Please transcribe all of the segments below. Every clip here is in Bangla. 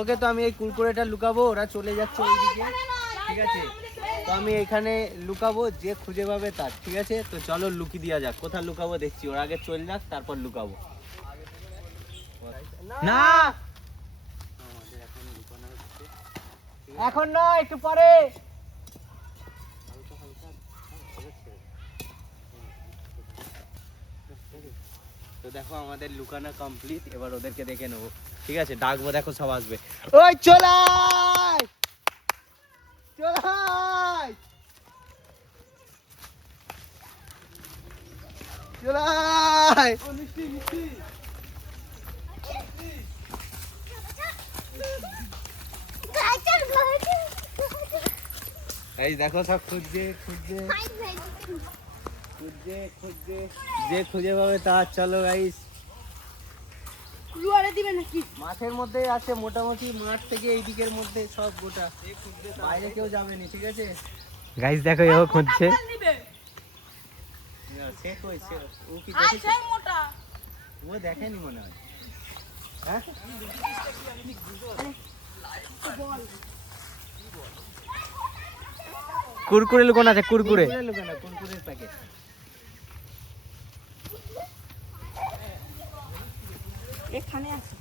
ওকে, তো আমি এই কুরকুরেটা লুকাবো, ওরা চলে যাচ্ছে ওইদিকে, ঠিক আছে? তো আমি এখানে লুকাবো, যে খুঁজে পাবে তার, ঠিক আছে? তো চলো লুকিয়ে দেওয়া যাক। কোথায় লুকাবো দেখছি, ওরা আগে চলে যাক তারপর লুকাবো। না এখন নয়, একটু পরে। তো দেখো আমাদের লুকানো কমপ্লিট, এবার ওদেরকে দেখে নেবো, ঠিক আছে? ডাকবো, দেখো সব আসবে। ওই চলাই চলাই চলাই। এই দেখো সব খুঁজছে খুঁজছে খুঁজছে খুঁজছে, যে খুঁজে পাবে তার। চলো গাইস, মাঠের মধ্যেই আছে মোটামুটি, মাঠ থেকে এই দিকের মধ্যে সব গোটা, বাইরে কেউ যাবে না, ঠিক আছে গাইস? দেখো এও খুঁজছে, সে কইছে ও কি দেখেছে? ও দেখেনি মনে হয়। হ্যাঁ কুরকুরে লুকানো আছে, কুরকুরে লুকানো, কুরকুরের প্যাকেট। এখানে আছে,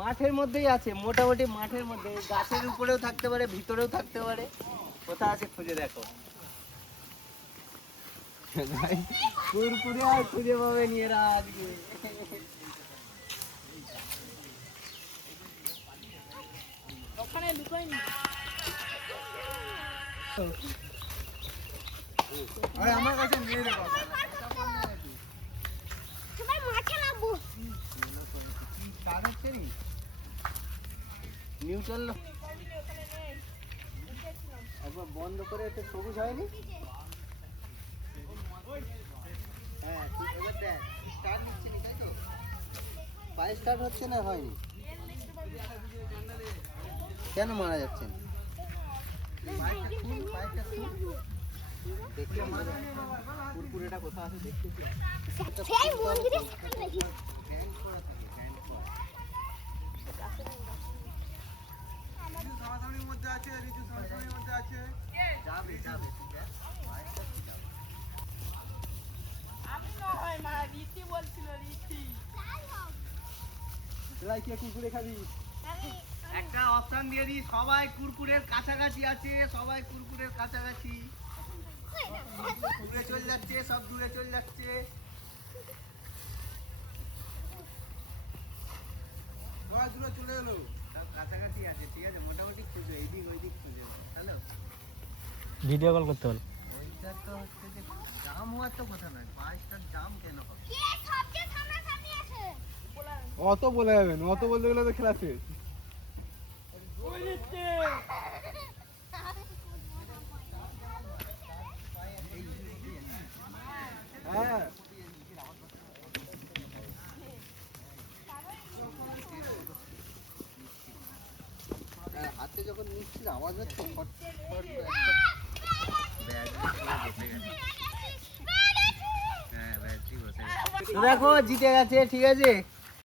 মাঠের মধ্যেই আছে, মোটামুটি মাঠের মধ্যে, গাছের উপরেও থাকতে পারে, ভিতরেও থাকতে পারে। কোথায় আছে খুঁজে দেখো। কুরকুরে আর খুঁজে পাবে নি এরা আজকে। ওখানে লুকায়নি। আরে আমার কাছে নিয়ে রে বাবা, সবাই মাঠে নামবো। কার হচ্ছে নি নিউট্রাল একবার বন্ধ করে, এটা সবুজ হয়নি। হ্যাঁ এবার দেখ, স্টার্ট নিচ্ছে না, তাই তো? পায়ে স্টার্ট হচ্ছে না, হয়নি কেন? মারা যাচ্ছেন দেখি কুরকুরেটা কোথায় আছে দেখতে। সেই মন্দিরের সামনে নাকি? আমি নয় মা, রীতি বলছিল, রীতি। কুরকুরে খাবি? একটা অপশন দিয়ে দিই, সবাই কুরকুরের কাছাকাছি আছে, সবাই কুরকুরের কাছাকাছি। দূরে চলে যাচ্ছে, সব দূরে চলে যাচ্ছে। দূরে চলে এলো, সব কাছাকাছি আছে, ঠিক আছে? মোটামুটি খুঁজো, এইদিক ওইদিক খুঁজো। হ্যালো, ভিডিও কল করতে হলো। ওইটা তো হচ্ছে যে জাম হওয়ার তো কথা নয়, বাইকটার জাম কেন হবে? অত বলে যাবেন, অত বলতে গেলে তো খেলা শেষ। হ্যাঁ হাতে যখন নিচ্ছিল আওয়াজ হচ্ছে, দেখো জিতে গেছে, ঠিক আছে?